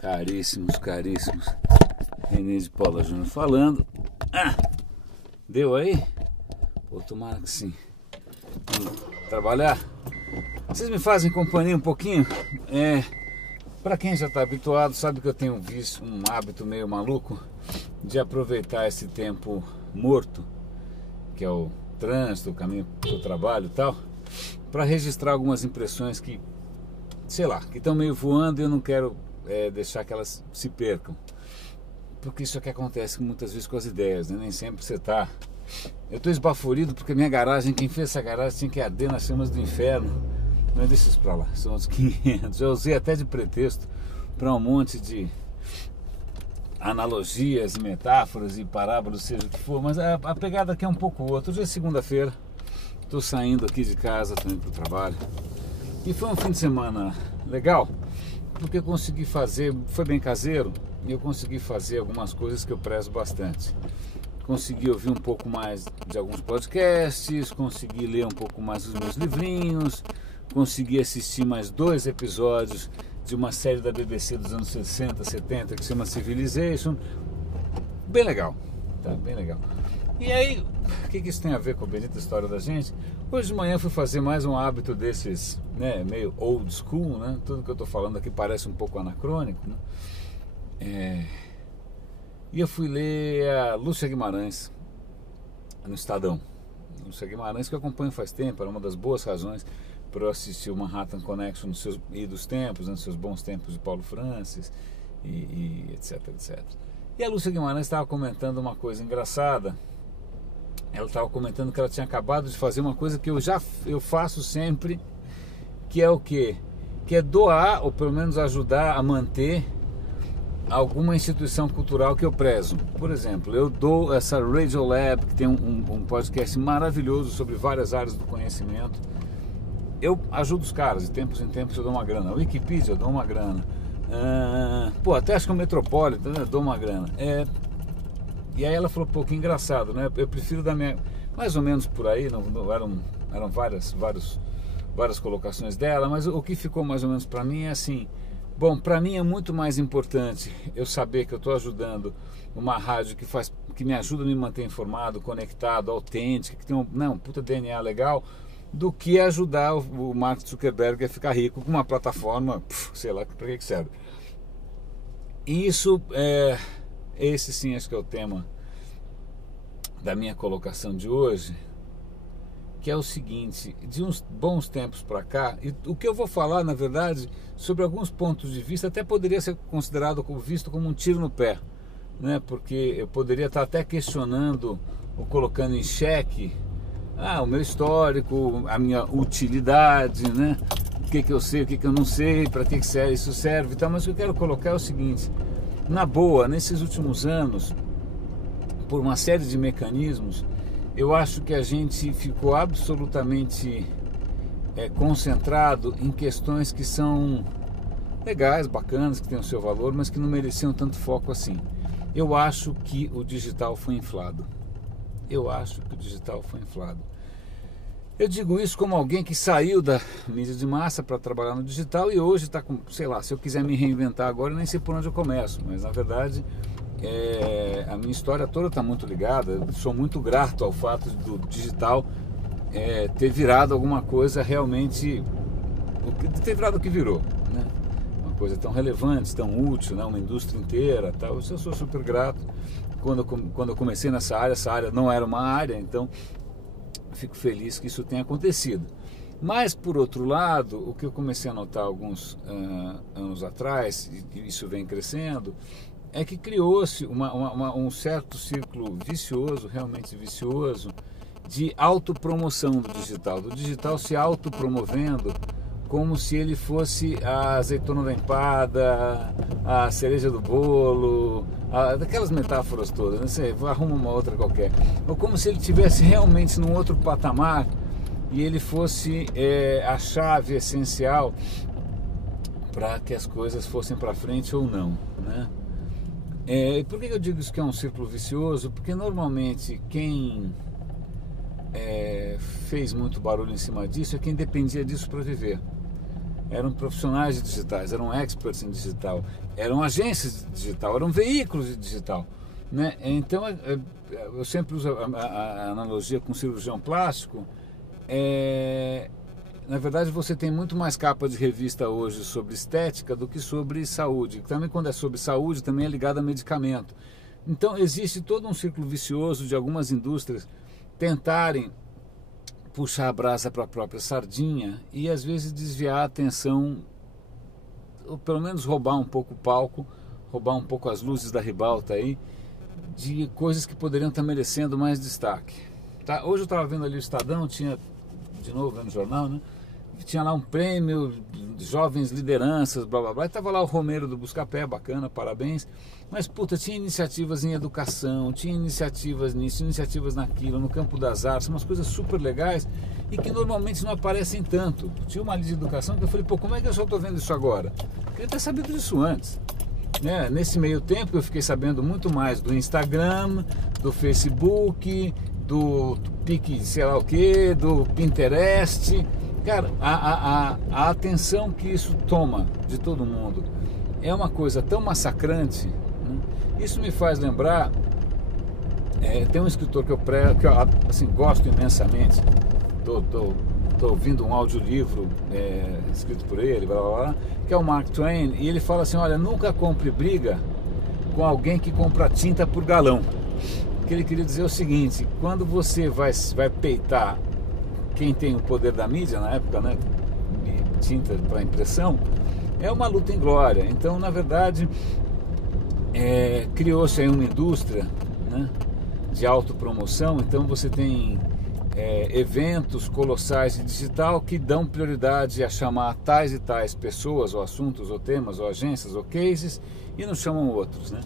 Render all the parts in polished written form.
Caríssimos, Renê de Paula Júnior falando. Deu aí? Vou tomar que sim. Vamos trabalhar. Vocês me fazem companhia um pouquinho? Para quem já está habituado, sabe que eu tenho um hábito meio maluco de aproveitar esse tempo morto, que é o trânsito, o caminho para o trabalho e tal, para registrar algumas impressões que, sei lá, que estão meio voando e eu não quero deixar que elas se percam. Porque isso é que acontece muitas vezes com as ideias, né? Nem sempre você está... Eu estou esbaforido porque minha garagem, quem fez essa garagem tinha que arder nas chamas do inferno. Não, deixa isso pra lá, são uns 500. Eu usei até de pretexto para um monte de analogias e metáforas e parábolas, seja o que for, mas a pegada aqui é um pouco outra. Hoje é segunda-feira, estou saindo aqui de casa, estou indo para o trabalho. E foi um fim de semana legal, porque eu consegui fazer, foi bem caseiro, e eu consegui fazer algumas coisas que eu prezo bastante. Consegui ouvir um pouco mais de alguns podcasts, consegui ler um pouco mais dos meus livrinhos, consegui assistir mais 2 episódios de uma série da BBC dos anos 60, 70, que se chama Civilization. Bem legal, tá? Bem legal. E aí, o que isso tem a ver com a bendita história da gente? Hoje de manhã fui fazer mais um hábito desses, né, meio old school, né? Tudo que eu estou falando aqui parece um pouco anacrônico, né? E eu fui ler a Lúcia Guimarães no Estadão. Lúcia Guimarães, que eu acompanho faz tempo, era uma das boas razões para eu assistir o Manhattan Connection nos seus idos tempos, nos seus bons tempos de Paulo Francis, e etc, etc. E a Lúcia Guimarães estava comentando uma coisa engraçada. Ela estava comentando que ela tinha acabado de fazer uma coisa que eu faço sempre, que é o quê? Que é doar, ou pelo menos ajudar a manter alguma instituição cultural que eu prezo. Por exemplo, eu dou essa Radiolab, que tem um podcast maravilhoso sobre várias áreas do conhecimento. Eu ajudo os caras, de tempos em tempos eu dou uma grana. A Wikipedia eu dou uma grana. Até acho que o Metropolitan eu dou uma grana. E aí ela falou, que engraçado, né? Eu prefiro dar minha... Mais ou menos por aí, eram várias colocações dela, mas o que ficou mais ou menos para mim é assim... Bom, para mim é muito mais importante eu saber que eu estou ajudando uma rádio que me ajuda a me manter informado, conectado, autêntico, que tem um puta DNA legal, do que ajudar o Mark Zuckerberg a ficar rico com uma plataforma, sei lá para que serve. E isso, esse sim acho que é o tema da minha colocação de hoje, que é o seguinte: de uns bons tempos para cá, e o que eu vou falar, na verdade, sobre alguns pontos de vista, até poderia ser considerado visto como um tiro no pé, né? Porque eu poderia estar até questionando ou colocando em xeque o meu histórico, a minha utilidade, né? O que eu sei, o que eu não sei, para que isso serve e tal. Mas o que eu quero colocar é o seguinte: na boa, nesses últimos anos, por uma série de mecanismos, eu acho que a gente ficou absolutamente concentrado em questões que são legais, bacanas, que têm o seu valor, mas que não mereciam tanto foco assim. Eu acho que o digital foi inflado. Eu digo isso como alguém que saiu da mídia de massa para trabalhar no digital e hoje está com, sei lá, se eu quiser me reinventar agora, eu nem sei por onde eu começo, mas na verdade... a minha história toda está muito ligada. Eu sou muito grato ao fato do digital ter virado alguma coisa realmente, ter virado o que virou, né? Uma coisa tão relevante, tão útil, né? Uma indústria inteira, tal. Eu sou super grato. Quando eu comecei nessa área, essa área não era uma área, então fico feliz que isso tenha acontecido. Mas, por outro lado, o que eu comecei a notar alguns anos atrás, e isso vem crescendo, é que criou-se um certo círculo vicioso, realmente vicioso, de autopromoção do digital se autopromovendo como se ele fosse a azeitona da empada, a cereja do bolo, daquelas metáforas todas, né? Você arruma uma outra qualquer, ou como se ele estivesse realmente num outro patamar e ele fosse a chave essencial para que as coisas fossem para frente ou não, né? Por que eu digo isso que é um círculo vicioso? Porque normalmente quem fez muito barulho em cima disso é quem dependia disso para viver. eram profissionais de digitais, eram experts em digital, eram agências de digital, eram veículos de digital, né? Então eu sempre uso a analogia com cirurgião plástico. Na verdade, você tem muito mais capa de revista hoje sobre estética do que sobre saúde. Também quando é sobre saúde, também é ligado a medicamento. Então existe todo um círculo vicioso de algumas indústrias tentarem puxar a brasa para a própria sardinha e às vezes desviar a atenção, ou pelo menos roubar um pouco o palco, roubar um pouco as luzes da ribalta aí, de coisas que poderiam estar merecendo mais destaque. Tá? Hoje eu estava vendo ali o Estadão, tinha, de novo vendo o jornal, né? Tinha lá um prêmio, jovens lideranças, blá blá blá, e estava lá o Romero do Buscapé, bacana, parabéns, mas puta, tinha iniciativas em educação, tinha iniciativas nisso, iniciativas naquilo, no campo das artes, umas coisas super legais e que normalmente não aparecem tanto. Tinha uma ali de educação que eu falei, pô, como é que eu só estou vendo isso agora? Eu queria ter sabido disso antes, né? Nesse meio tempo eu fiquei sabendo muito mais do Instagram, do Facebook, do Pique, sei lá o que, do Pinterest. Cara, a atenção que isso toma de todo mundo é uma coisa tão massacrante, né? Isso me faz lembrar, tem um escritor que eu assim, gosto imensamente, tô ouvindo um audiolivro escrito por ele, blá, blá, blá, que é o Mark Twain, e ele fala assim, olha, nunca compre briga com alguém que compra tinta por galão. O que ele queria dizer é o seguinte, quando você vai peitar quem tem o poder da mídia na época, né, tinta para impressão, é uma luta inglória. Então, na verdade, criou-se aí uma indústria, né, de autopromoção. Então você tem eventos colossais de digital que dão prioridade a chamar tais e tais pessoas, ou assuntos, ou temas, ou agências, ou cases, e não chamam outros, né?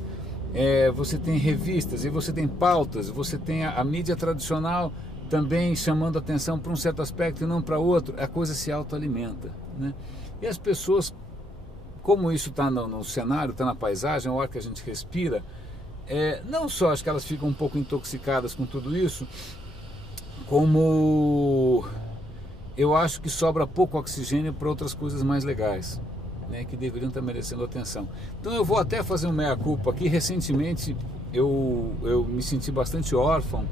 Você tem revistas, e você tem pautas, você tem a mídia tradicional também chamando atenção para um certo aspecto e não para outro. A coisa se autoalimenta, né? E as pessoas, como isso está no cenário, está na paisagem, é o ar que a gente respira, não só acho que elas ficam um pouco intoxicadas com tudo isso, como eu acho que sobra pouco oxigênio para outras coisas mais legais, né, que deveriam estar merecendo atenção. Então eu vou até fazer um meia-culpa aqui. Recentemente eu me senti bastante órfão,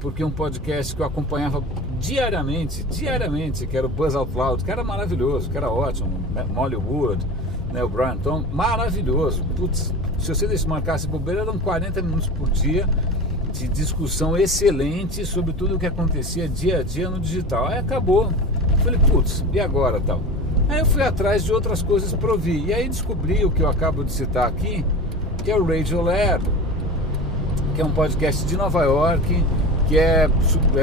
porque um podcast que eu acompanhava diariamente, que era o Buzz Out Loud, que era maravilhoso, que era ótimo, né? Molly Wood, né? O Brian Tom, maravilhoso. Putz, se você marcasse bobeira, eram 40 minutos por dia de discussão excelente sobre tudo o que acontecia dia a dia no digital. Aí acabou, falei, putz, e agora tal? Aí eu fui atrás de outras coisas para ouvir, e aí descobri o que eu acabo de citar aqui, que é o Radiolab, que é um podcast de Nova York, que é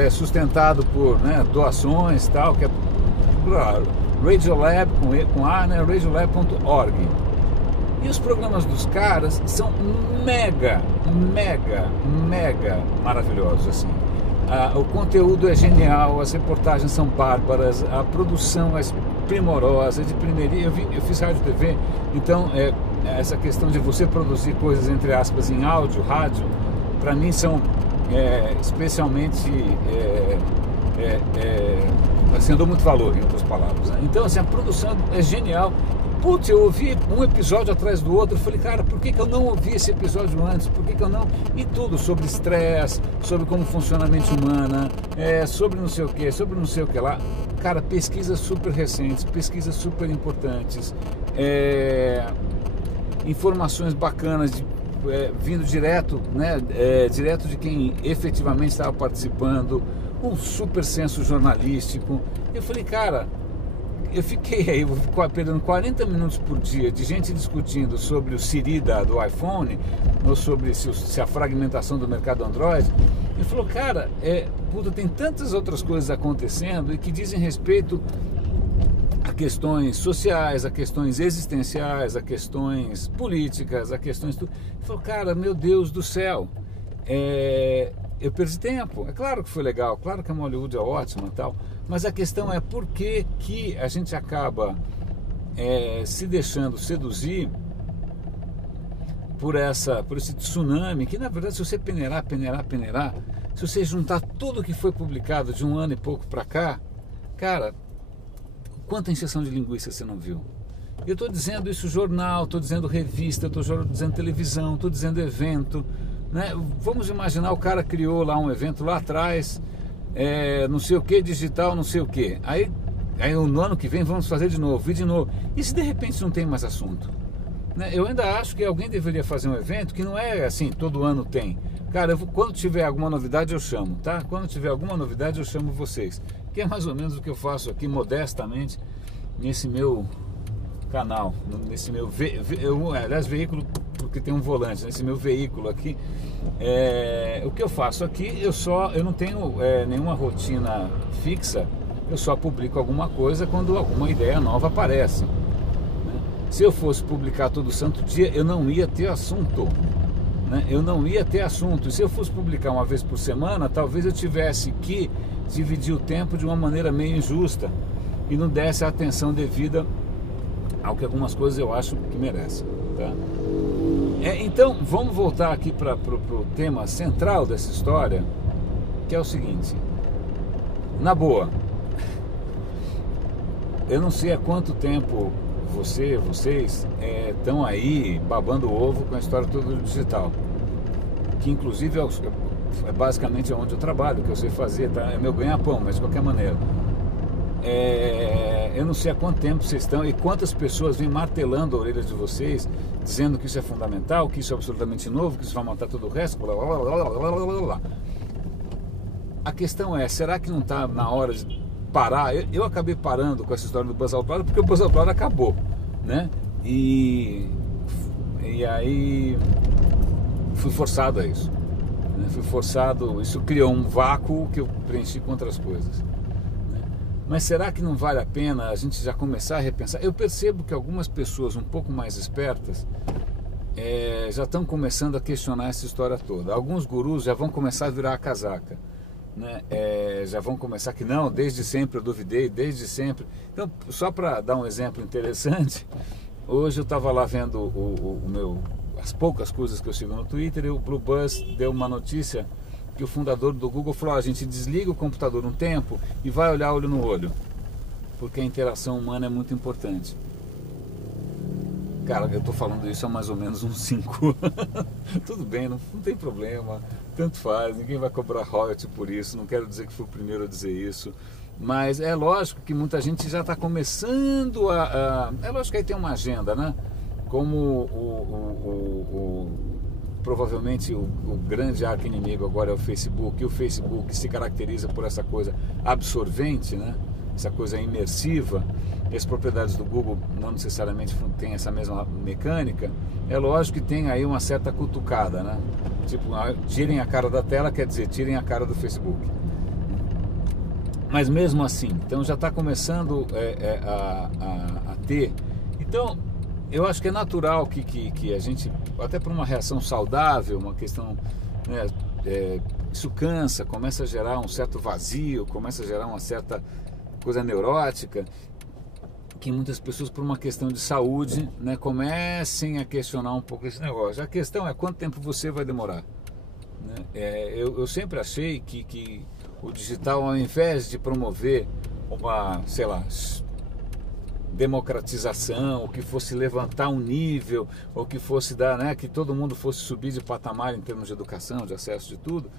sustentado por, né, doações e tal, que é Radiolab com A, né, radiolab.org. E os programas dos caras são mega maravilhosos, assim. O conteúdo é genial, as reportagens são bárbaras, a produção é primorosa, de primeirinha. Eu fiz rádio e TV, então essa questão de você produzir coisas, entre aspas, em áudio, rádio, para mim são especialmente assim, eu dou muito valor, em outras palavras, né? Então assim, a produção é genial. Putz, eu ouvi um episódio atrás do outro, eu falei, cara, por que eu não ouvi esse episódio antes? Por que eu não... E tudo sobre estresse, sobre como funciona a mente humana, sobre não sei o que, sobre não sei o que lá. Cara, pesquisas super recentes, pesquisas super importantes, informações bacanas vindo direto, né, direto de quem efetivamente estava participando, um super senso jornalístico. Eu falei, cara, eu fiquei aí perdendo 40 minutos por dia de gente discutindo sobre o Siri do iPhone, ou sobre se a fragmentação do mercado Android. Ele falou, cara, tem tantas outras coisas acontecendo e que dizem respeito a questões sociais, a questões existenciais, a questões políticas, a questões... Ele falou, cara, meu Deus do céu, eu perdi tempo. É claro que foi legal, claro que a Hollywood é ótima e tal, mas a questão é por que a gente acaba se deixando seduzir por esse tsunami, que na verdade, se você peneirar, se você juntar tudo que foi publicado de um ano e pouco para cá, cara, quanta encheção de linguiça você não viu? Eu estou dizendo isso jornal, estou dizendo revista, estou dizendo televisão, estou dizendo evento, né? Vamos imaginar, o cara criou lá um evento lá atrás, não sei o que, digital, não sei o que. Aí no ano que vem vamos fazer de novo, e de novo. E se de repente não tem mais assunto? Né? Eu ainda acho que alguém deveria fazer um evento que não é assim, todo ano tem. Cara, quando tiver alguma novidade eu chamo, tá? Quando tiver alguma novidade eu chamo vocês. Que é mais ou menos o que eu faço aqui modestamente nesse meu canal, nesse meu veículo, porque tem um volante, nesse meu veículo aqui. O que eu faço aqui, eu não tenho nenhuma rotina fixa, eu só publico alguma coisa quando alguma ideia nova aparece, né? Se eu fosse publicar todo santo dia, eu não ia ter assunto, né? Eu não ia ter assunto. E se eu fosse publicar uma vez por semana, talvez eu tivesse que dividir o tempo de uma maneira meio injusta e não desse a atenção devida ao que algumas coisas eu acho que merecem, tá? Então vamos voltar aqui para o tema central dessa história, que é o seguinte: na boa, eu não sei há quanto tempo vocês estão aí babando o ovo com a história toda do digital, que inclusive é basicamente onde eu trabalho, que eu sei fazer, tá? É meu ganha-pão, mas de qualquer maneira, eu não sei há quanto tempo vocês estão e quantas pessoas vêm martelando a orelha de vocês, dizendo que isso é fundamental, que isso é absolutamente novo, que isso vai matar todo o resto, blá, blá, blá, blá, blá, blá, blá. A questão é, será que não está na hora de parar? Eu acabei parando com essa história do Buzz Aldrin porque o Buzz Aldrin acabou, né? E aí fui forçado a isso, né? Fui forçado, isso criou um vácuo que eu preenchi com outras coisas. Mas será que não vale a pena a gente já começar a repensar? Eu percebo que algumas pessoas um pouco mais espertas já estão começando a questionar essa história toda. Alguns gurus já vão começar a virar a casaca, né? Já vão começar que não, desde sempre eu duvidei, desde sempre. Então, só para dar um exemplo interessante, hoje eu estava lá vendo as poucas coisas que eu sigo no Twitter, e o Blue Buzz deu uma notícia que o fundador do Google falou: a gente desliga o computador um tempo e vai olhar olho no olho, porque a interação humana é muito importante. Cara, eu estou falando isso há mais ou menos uns 5 anos. Tudo bem, não tem problema, tanto faz, ninguém vai cobrar royalty por isso, não quero dizer que fui o primeiro a dizer isso, mas é lógico que muita gente já está começando é lógico que aí tem uma agenda, né? Como provavelmente o grande arqui-inimigo agora é o Facebook, e o Facebook se caracteriza por essa coisa absorvente, né? Essa coisa imersiva, e as propriedades do Google não necessariamente têm essa mesma mecânica. É lógico que tem aí uma certa cutucada, né? Tipo, tirem a cara da tela, quer dizer, tirem a cara do Facebook. Mas mesmo assim, então já está começando a ter. Então, eu acho que é natural que a gente, até por uma reação saudável, uma questão, né, isso cansa, começa a gerar um certo vazio, começa a gerar uma certa coisa neurótica, que muitas pessoas, por uma questão de saúde, né, comecem a questionar um pouco esse negócio. A questão é quanto tempo você vai demorar, né? Eu sempre achei que o digital, ao invés de promover uma, sei lá, democratização, ou que fosse levantar um nível, ou que fosse dar, né, que todo mundo fosse subir de patamar em termos de educação, de acesso, de tudo,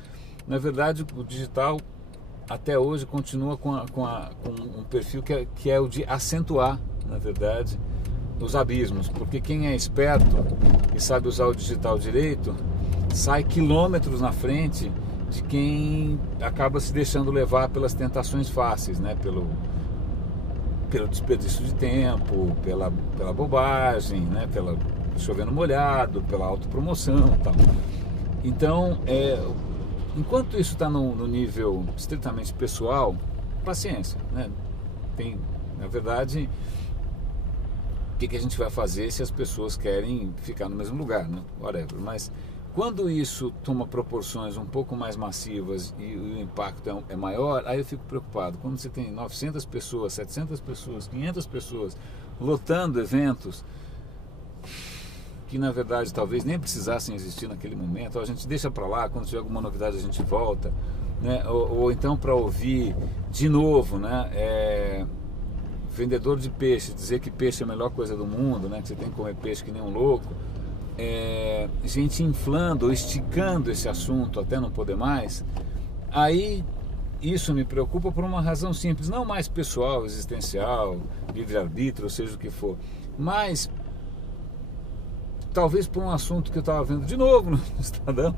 na verdade o digital até hoje continua com um perfil que é o de acentuar, na verdade, os abismos, porque quem é esperto e sabe usar o digital direito sai quilômetros na frente de quem acaba se deixando levar pelas tentações fáceis, né, pelo desperdício de tempo, pela bobagem, né, pela chovendo molhado, pela autopromoção e tal. Então, enquanto isso está no nível estritamente pessoal, paciência, né? Tem, na verdade, o que a gente vai fazer se as pessoas querem ficar no mesmo lugar, né? Whatever. Mas quando isso toma proporções um pouco mais massivas e o impacto é maior, aí eu fico preocupado. Quando você tem 900 pessoas, 700 pessoas, 500 pessoas lotando eventos que na verdade talvez nem precisassem existir naquele momento, a gente deixa para lá, quando tiver alguma novidade a gente volta, né? Ou então para ouvir de novo, né? vendedor de peixe dizer que peixe é a melhor coisa do mundo, né? Que você tem que comer peixe que nem um louco, gente inflando ou esticando esse assunto até não poder mais, aí isso me preocupa por uma razão simples, não mais pessoal, existencial, livre-arbítrio, ou seja o que for, mas talvez por um assunto que eu estava vendo de novo no Estadão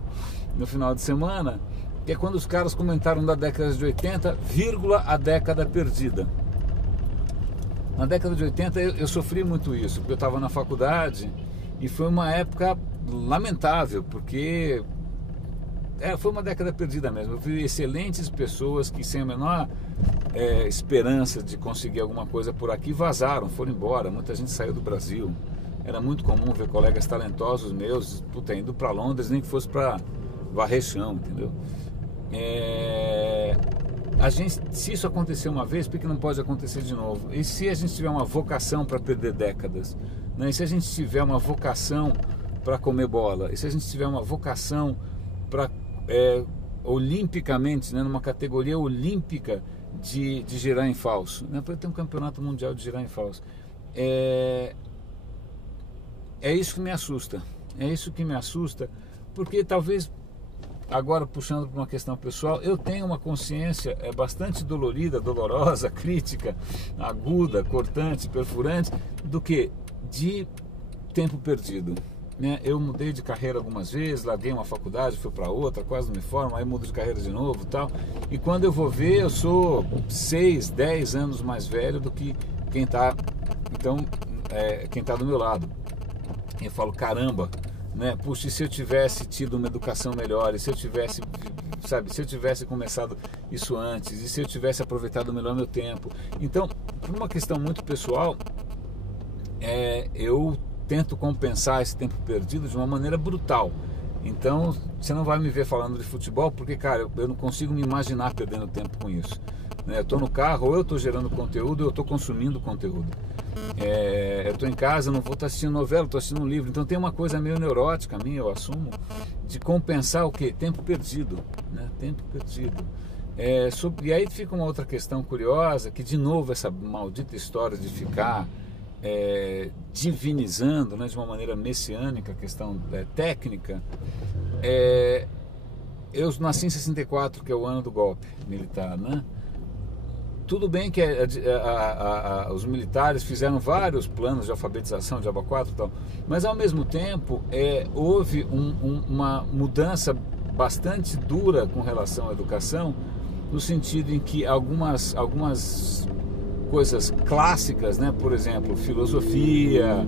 no final de semana, que é quando os caras comentaram da década de 80, a década perdida. Na década de 80 eu sofri muito isso, porque eu estava na faculdade e foi uma época lamentável, porque foi uma década perdida mesmo. Eu vi excelentes pessoas que sem a menor esperança de conseguir alguma coisa por aqui vazaram, foram embora, muita gente saiu do Brasil. Era muito comum ver colegas talentosos meus indo para Londres, nem que fosse para varrer chão, entendeu? Se isso aconteceu uma vez, por que não pode acontecer de novo? E se a gente tiver uma vocação para perder décadas? Né? E se a gente tiver uma vocação para comer bola? E se a gente tiver uma vocação para, olimpicamente, né, numa categoria olímpica de girar em falso? Né? Para ter um campeonato mundial de girar em falso. É isso que me assusta. É isso que me assusta, porque talvez, agora puxando para uma questão pessoal, eu tenho uma consciência bastante dolorida, dolorosa, crítica, aguda, cortante, perfurante, do que de tempo perdido. Né? Eu mudei de carreira algumas vezes, larguei uma faculdade, fui para outra, quase não me formo, aí mudo de carreira de novo, tal. E quando eu vou ver, eu sou 6, 10 anos mais velho do que quem está do meu lado. Eu falo, caramba, né? Puxa, e se eu tivesse tido uma educação melhor, e se eu tivesse, se eu tivesse começado isso antes, e se eu tivesse aproveitado melhor meu tempo. Então, por uma questão muito pessoal, eu tento compensar esse tempo perdido de uma maneira brutal. Então, você não vai me ver falando de futebol, porque, cara, eu não consigo me imaginar perdendo tempo com isso. Eu estou no carro, ou eu estou gerando conteúdo, ou eu estou consumindo conteúdo. Eu estou em casa, não vou estar assistindo novela, estou assistindo um livro. Então tem uma coisa meio neurótica minha, eu assumo, de compensar o quê? Tempo perdido, né? Tempo perdido. E aí fica uma outra questão curiosa, que de novo essa maldita história de ficar divinizando, né, de uma maneira messiânica a questão técnica. Eu nasci em 64, que é o ano do golpe militar, né? Tudo bem que os militares fizeram vários planos de alfabetização, de aba 4 e tal, mas ao mesmo tempo houve uma mudança bastante dura com relação à educação, no sentido em que algumas coisas clássicas, né, por exemplo, filosofia,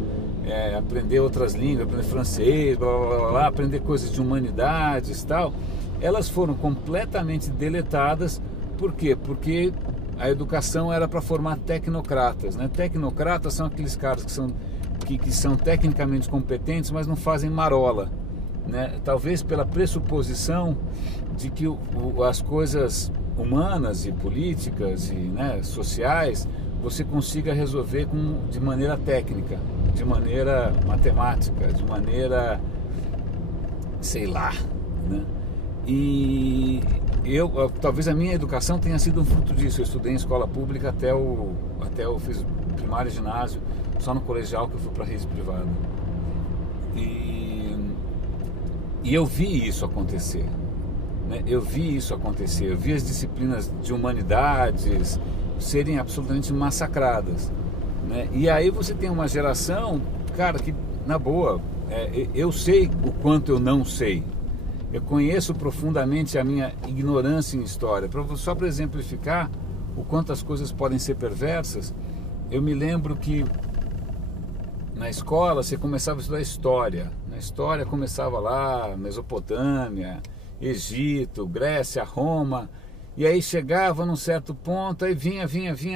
aprender outras línguas, aprender francês, blá, blá, blá, blá, aprender coisas de humanidades e tal, elas foram completamente deletadas. Por quê? Porque a educação era para formar tecnocratas, né? Tecnocratas são aqueles caras que são tecnicamente competentes, mas não fazem marola, né? Talvez pela pressuposição de que as coisas humanas e políticas e, né, sociais você consiga resolver de maneira técnica, de maneira matemática, de maneira, sei lá, né? E talvez a minha educação tenha sido um fruto disso. Eu estudei em escola pública até eu fiz primário e ginásio, só no colegial que eu fui para rede privada. E eu vi isso acontecer, né? Eu vi as disciplinas de humanidades serem absolutamente massacradas, né? E aí você tem uma geração, cara, que na boa, eu sei o quanto eu não sei. Eu conheço profundamente a minha ignorância em história. Só para exemplificar o quanto as coisas podem ser perversas, eu me lembro que na escola você começava a estudar história. Na história começava lá, Mesopotâmia, Egito, Grécia, Roma, e aí chegava num certo ponto, aí vinha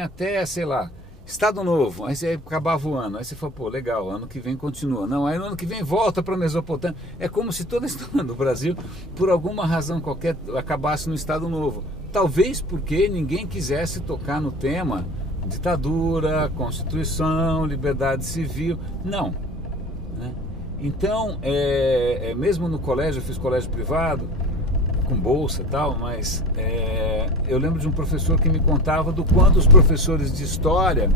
até, sei lá, Estado Novo, aí você acabava o ano, aí você falou, pô, legal, ano que vem continua. Não, aí no ano que vem volta para a Mesopotâmia. É como se toda a história do Brasil, por alguma razão qualquer, acabasse no Estado Novo. Talvez porque ninguém quisesse tocar no tema ditadura, Constituição, liberdade civil. Não, né? Então, mesmo no colégio, eu fiz colégio privado, com bolsa e tal, mas eu lembro de um professor que me contava do quanto os professores de história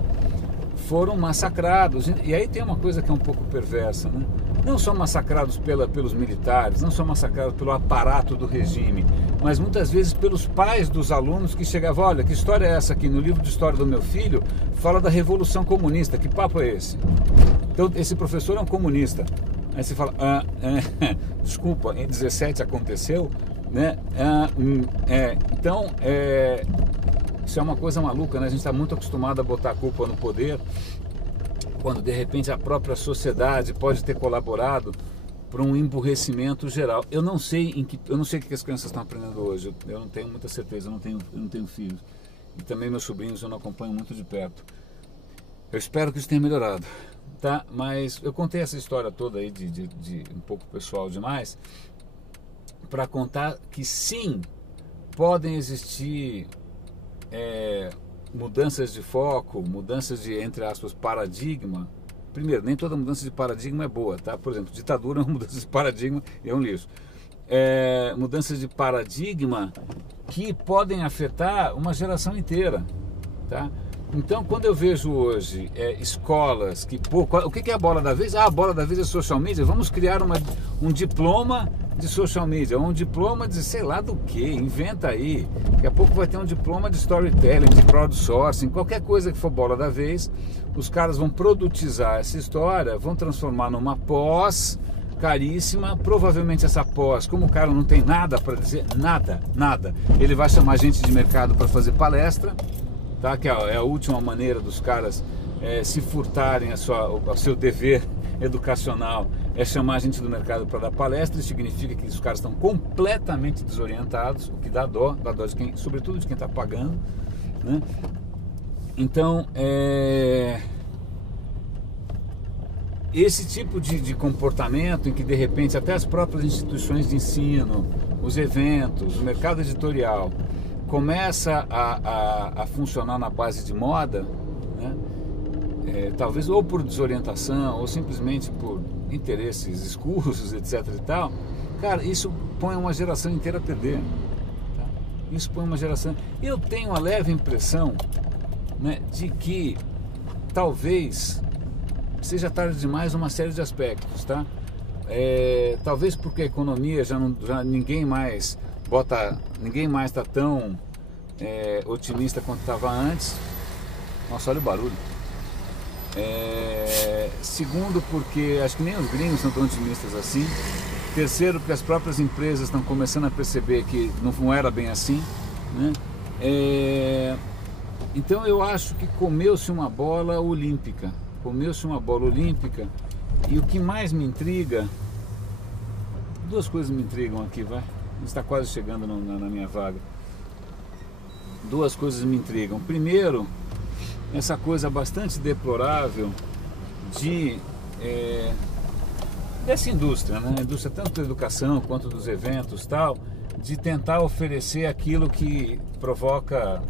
foram massacrados. E aí tem uma coisa que é um pouco perversa, né? Não só massacrados pelos militares, não só massacrados pelo aparato do regime, mas muitas vezes pelos pais dos alunos que chegavam: olha, que história é essa aqui? No livro de história do meu filho fala da Revolução Comunista, que papo é esse? Então esse professor é um comunista. Aí você fala: desculpa, em 17 aconteceu, né? Então, isso é uma coisa maluca, né? A gente está muito acostumado a botar a culpa no poder, quando de repente a própria sociedade pode ter colaborado para um emburrecimento geral. Eu não sei o que as crianças estão aprendendo hoje. Eu não tenho muita certeza, eu não tenho filhos. E também meus sobrinhos eu não acompanho muito de perto. Eu espero que isso tenha melhorado, tá? Mas eu contei essa história toda aí de um pouco pessoal demais, para contar que sim, podem existir mudanças de foco, mudanças de, entre aspas, paradigma. Primeiro, nem toda mudança de paradigma é boa, tá? Por exemplo, ditadura é uma mudança de paradigma e é um lixo. Mudanças de paradigma que podem afetar uma geração inteira, tá? Então, quando eu vejo hoje escolas que... o que é a bola da vez? A bola da vez é social media. Vamos criar um diploma de social media, um diploma de sei lá do que, inventa aí. Daqui a pouco vai ter um diploma de storytelling, de crowdsourcing, qualquer coisa que for bola da vez. Os caras vão produtizar essa história, vão transformar numa pós caríssima. Provavelmente essa pós, como o cara não tem nada para dizer, nada, ele vai chamar gente de mercado para fazer palestra, tá? Que é a última maneira dos caras se furtarem ao seu dever educacional, é chamar a gente do mercado para dar palestra. Isso significa que os caras estão completamente desorientados, o que dá dó de quem, sobretudo de quem está pagando, né? Então, esse tipo de comportamento em que de repente até as próprias instituições de ensino, os eventos, o mercado editorial começa a funcionar na base de moda, né? Talvez ou por desorientação ou simplesmente por interesses escusos, etc e tal, cara, isso põe uma geração inteira a perder, tá? Isso põe uma geração... Eu tenho a leve impressão, né, de que talvez seja tarde demais uma série de aspectos, tá? Talvez porque a economia já ninguém mais está tão otimista quanto estava antes. Nossa, olha o barulho. Segundo, porque acho que nem os gringos são tão otimistas assim. Terceiro, porque as próprias empresas estão começando a perceber que não era bem assim, né? Então eu acho que comeu-se uma bola olímpica. E o que mais me intriga, duas coisas me intrigam aqui, vai. Está quase chegando na minha vaga. Duas coisas me intrigam. Primeiro, essa coisa bastante deplorável dessa indústria, né? A indústria tanto da educação quanto dos eventos, tal, de tentar oferecer aquilo que provoca,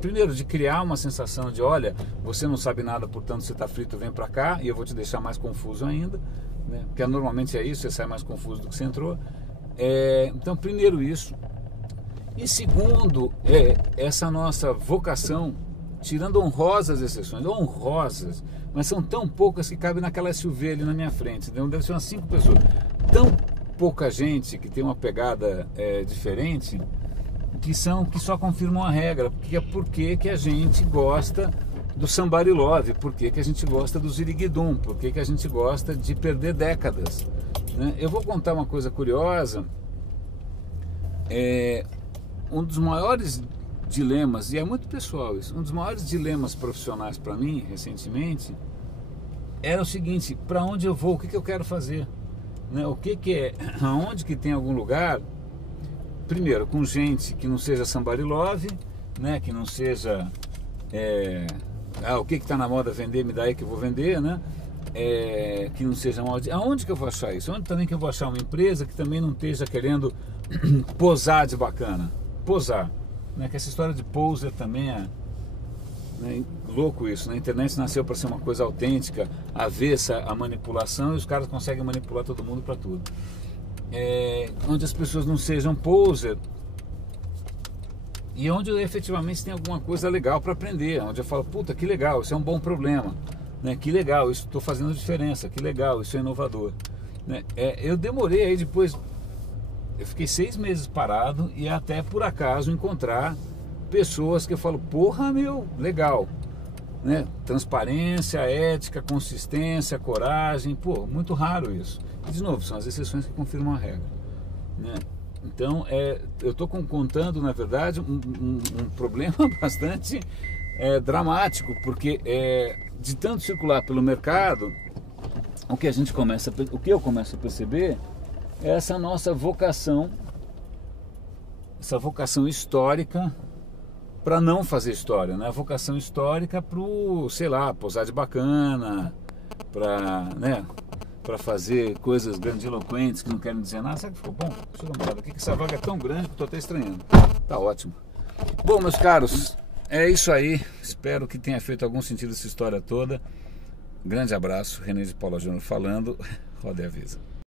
primeiro, de criar uma sensação de: olha, você não sabe nada, portanto você está frito, vem para cá e eu vou te deixar mais confuso ainda, né? Porque normalmente é isso, você sai mais confuso do que você entrou. Então, primeiro isso. E segundo, essa nossa vocação, tirando honrosas exceções, mas são tão poucas que cabem naquela SUV ali na minha frente, então deve ser umas 5 pessoas, tão pouca gente que tem uma pegada diferente, que só confirmam a regra, porque que a gente gosta do somebody love, porque que a gente gosta do ziriguidum, porque que a gente gosta de perder décadas, né? Eu vou contar uma coisa curiosa. Um dos maiores dilemas, e é muito pessoal isso, um dos maiores dilemas profissionais para mim, recentemente, era o seguinte: para onde eu vou, o que eu quero fazer, né? Aonde que tem algum lugar, primeiro, com gente que não seja somebody love, né? Que não seja, o que está na moda vender, me dá aí que eu vou vender, né? Que não seja aonde que eu vou achar isso? Onde também que eu vou achar uma empresa que também não esteja querendo posar de bacana, né? Que essa história de poser também é, né, louco isso, né? A internet nasceu para ser uma coisa autêntica, avessa a manipulação, e os caras conseguem manipular todo mundo para tudo. onde as pessoas não sejam poser e onde efetivamente tem alguma coisa legal para aprender, onde eu falo, puta, que legal, isso é um bom problema, né? Que legal, isso estou fazendo diferença, que legal, isso é inovador, né? Eu demorei aí depois, eu fiquei 6 meses parado e até por acaso encontrar pessoas que eu falo, porra, meu, legal, né? Transparência, ética, consistência, coragem, pô, muito raro isso. E de novo, são as exceções que confirmam a regra, né? Então, eu estou contando, na verdade, um problema bastante dramático, porque de tanto circular pelo mercado, o que eu começo a perceber é essa nossa vocação, essa vocação histórica para não fazer história, né? A vocação histórica para, sei lá, posar de bacana, para, né, para fazer coisas grandiloquentes que não querem dizer nada. Sabe que ficou bom? Deixa eu dar uma olhada aqui, que essa vaga é tão grande que estou até estranhando. Tá ótimo. Bom, meus caros, é isso aí. Espero que tenha feito algum sentido essa história toda. Grande abraço, René de Paula Júnior falando. Roda e avisa.